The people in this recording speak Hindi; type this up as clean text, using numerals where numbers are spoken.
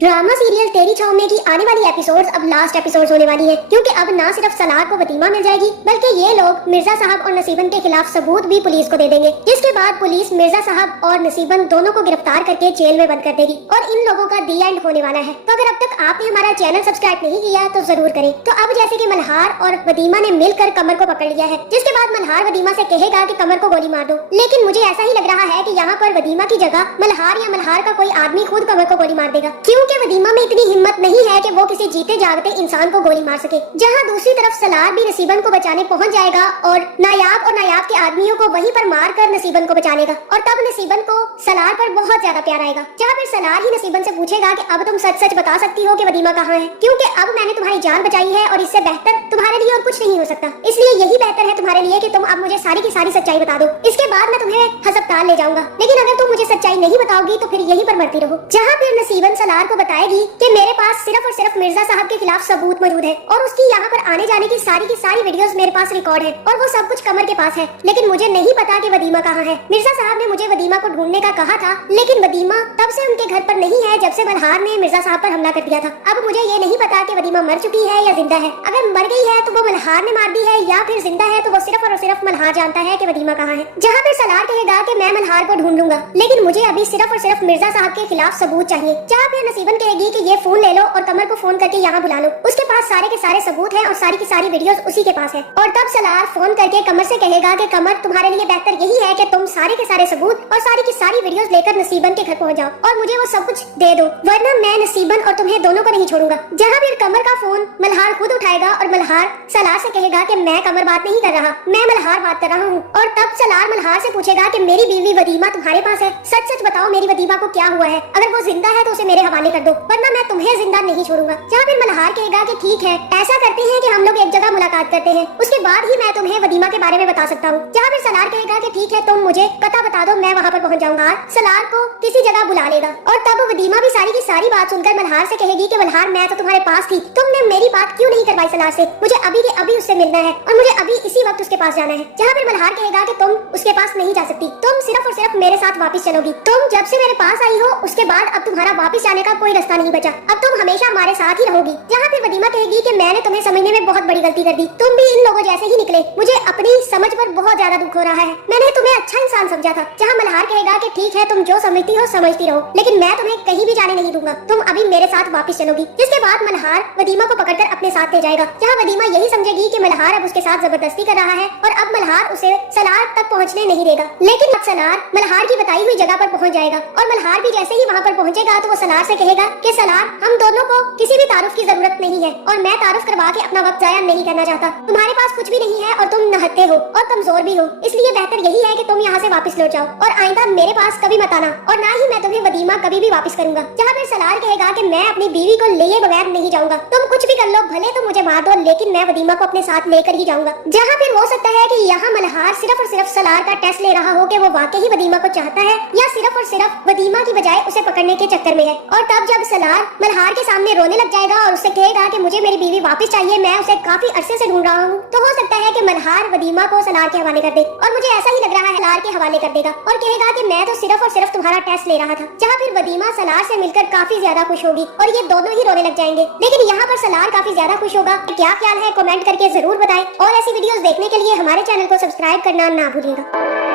ड्रामा सीरियल तेरी छाव की आने वाली एपिसोड्स अब लास्ट एपिसोड्स होने वाली है, क्योंकि अब ना सिर्फ सलार को वतीमा मिल जाएगी बल्कि ये लोग मिर्जा साहब और नसीबन के खिलाफ सबूत भी पुलिस को दे देंगे, जिसके बाद पुलिस मिर्जा साहब और नसीबन दोनों को गिरफ्तार करके जेल में बंद कर देगी और इन लोगों का दी एंड होने वाला है। तो अगर अब तक आपने हमारा चैनल सब्सक्राइब नहीं किया तो जरूर करें। तो अब जैसे कि मल्हार और वतीमा ने मिलकर कमर को पकड़ लिया है, जिसके बाद मल्हार वतीमा से कहेगा कि कमर को गोली मार दो, लेकिन मुझे ऐसा ही लग रहा है कि यहाँ पर वतीमा की जगह मल्हार या मल्हार का कोई आदमी खुद कमर को गोली मार देगा, क्योंकि वतीमा में इतनी हिम्मत नहीं है कि वो किसी जीते जागते इंसान को गोली मार सके। जहां दूसरी तरफ सलार भी नसीबन को बचाने पहुंच जाएगा और नायाब के आदमियों को वहीं पर मार कर नसीबन को बचा लेगा, और तब नसीबन को सलार पर बहुत ज्यादा प्यार आएगा। जहां फिर सलार ही नसीबन से पूछेगा कि अब तुम सच सच बता सकती हो कि वतीमा कहाँ है, क्योंकि अब मैंने तुम्हारी जान बचाई है और इससे बेहतर तुम्हारे लिए और कुछ नहीं हो सकता, इसलिए यही बेहतर है तुम्हारे लिए कि तुम अब मुझे सारी की सारी सच्चाई बता दो, इसके बाद मैं तुम्हें अस्पताल ले जाऊंगा, लेकिन अगर तुम मुझे सच्चाई नहीं बताओगी तो फिर यहीं पर मरती रहो। जहाँ फिर नसीबन सलार को बताएगी कि मेरे पास सिर्फ और सिर्फ मिर्जा साहब के खिलाफ सबूत मौजूद है और उसकी यहाँ पर आने जाने की सारी वीडियोस मेरे पास रिकॉर्ड है और वो सब कुछ कमर के पास है, लेकिन मुझे नहीं पता कि वतीमा कहाँ है। मिर्जा साहब ने मुझे वतीमा को ढूंढने का कहा था, लेकिन वतीमा तब से उनके घर पर नहीं है जब से मल्हार ने मिर्जा साहब पर हमला कर दिया था। अब मुझे ये नहीं पता कि वतीमा मर चुकी है या जिंदा है। अगर मर गई है तो वो मल्हार ने मार दी है, या फिर जिंदा है तो वो सिर्फ और सिर्फ मल्हार जानता है कि वतीमा कहाँ है। जहाँ फिर सलार कहेगा कि मैं मल्हार को ढूंढ लूंगा, लेकिन मुझे अभी सिर्फ और सिर्फ मिर्जा साहब के खिलाफ सबूत चाहिए। जहाँ फिर नसीबन कहेगी कि ये फोन ले लो और कमर को फोन करके यहाँ बुला लो, उसके पास सारे के सारे सबूत हैं और सारी की सारी वीडियोस उसी के पास है। और तब सलार फोन करके कमर से कहेगा कि कमर तुम्हारे लिए बेहतर यही है कि तुम सारे के सारे सबूत और सारी की सारी वीडियोस लेकर नसीबन के घर पहुंच जाओ और मुझे वो सब कुछ दे दो, वरना मैं नसीबन और तुम्हें दोनों को नहीं छोड़ूंगा। जहाँ फिर कमर का फोन मल्हार खुद उठाएगा और मल्हार सलार से कहेगा कि मैं कमर बात नहीं कर रहा, मैं मल्हार बात कर रहा हूँ। और तब सलार मल्हार से पूछेगा कि मेरी बीवी वतीमा तुम्हारे पास है, सच सच बताओ मेरी वतीमा को क्या हुआ है, अगर वो जिंदा है तो उसे मेरे हवाले कर दो, वरना मैं तुम्हें जिंदा नहीं छोड़ूंगा। जहाँ फिर मल्हार कहेगा कि ठीक है, ऐसा करते हैं कि हम लोग एक जगह मुलाकात करते हैं, उसके बाद ही मैं तुम्हें वतीमा के बारे में बता सकता हूँ। जहाँ फिर सलार कहेगा कि ठीक है, तुम मुझे पता बता दो, मैं वहाँ पर पहुँच जाऊंगा। सलार को किसी जगह बुला लेगा और तब वतीमा भी सारी की सारी बात सुनकर मल्हार से कहेगी कि मल्हार मैं तो तुम्हारे पास थी, तुमने मेरी बात क्यों नहीं करवाई सलार से, मुझे अभी के अभी उससे मिलना है और मुझे अभी इसी वक्त उसके पास जाना है। जहाँ फिर मल्हार कहेगा कि तुम उसके पास नहीं जा सकती, तुम सिर्फ और सिर्फ मेरे साथ वापस चलोगी, तुम जब से मेरे पास आई हो उसके बाद अब तुम्हारा वापस जाने का कोई रास्ता नहीं बचा, अब तुम हमेशा हमारे साथ ही रहोगी। जहाँ फिर वतीमा कहेगी कि मैंने तुम्हें समझने में बहुत बड़ी गलती कर दी, तुम भी इन लोगों जैसे ही निकले, मुझे अपनी समझ पर बहुत ज्यादा दुख हो रहा है, मैंने तुम्हें अच्छा इंसान समझा था। जहाँ मल्हार कहेगा कि ठीक है, तुम जो समझती हो समझती रहो, लेकिन मैं तुम्हें कहीं भी जाने नहीं दूंगा, तुम अभी मेरे साथ वापस चलोगी। जिसके बाद मल्हार वतीमा को पकड़कर अपने साथ ले जाएगा। जहाँ वतीमा यही समझेगी कि मल्हार अब उसके साथ जबरदस्ती कर रहा है और अब मल्हार उसे सलार तक पहुँचने नहीं देगा, लेकिन अब सलार मल्हार की बताई हुई जगह पर पहुँच जाएगा और मल्हार भी जैसे ही वहाँ पर पहुँचेगा तो वो सलार से कहेगा कि सलार, हम दोनों को किसी भी तारुफ की जरूरत नहीं है और मैं तारुफ करवा के अपना वक्त जाया नहीं करना चाहता, तुम्हारे पास कुछ भी नहीं है और तुम नहत्ते हो और कमजोर भी हो, इसलिए बेहतर यही है कि तुम यहाँ से वापस लौट जाओ और आइंदा मेरे पास कभी मत आना और ना ही मैं तुम्हें वतीमा कभी भी वापस करूंगा। जहाँ फिर सलार कहेगा कि मैं अपनी बीवी को लिए बगैर नहीं जाऊंगा, तुम कुछ भी कर लो, भले तुम मुझे मार दो, लेकिन मैं वतीमा को अपने साथ लेकर ही जाऊंगा। जहाँ फिर हो सकता है कि यहाँ मल्हार सिर्फ और सिर्फ सलार का टेस्ट ले रहा हो कि वो वाकई वतीमा को चाहता है या सिर्फ और सिर्फ वतीमा की बजाय उसे पकड़ने के चक्कर में है। और तब जब सलार मल्हार के सामने रोने लग जाएगा और उससे कहेगा कि मुझे मेरी बीवी वापस चाहिए, मैं उसे काफी अरसे से ढूंढ रहा हूँ, तो हो सकता है कि मल्हार वतीमा को सलार के हवाले कर दे और मुझे ऐसा ही लग रहा है सलार के हवाले कर देगा और कहेगा कि मैं तो सिर्फ और सिर्फ तुम्हारा टेस्ट ले रहा था। जहाँ फिर वतीमा सलार से मिलकर काफी ज्यादा खुश होगी और ये दोनों ही रोने लग जाएंगे, लेकिन यहाँ पर सलार काफी ज्यादा खुश होगा। क्या ख्याल है कमेंट करके जरूर बताएं और ऐसी वीडियोस देखने के लिए हमारे चैनल को सब्सक्राइब करना ना भूलिएगा।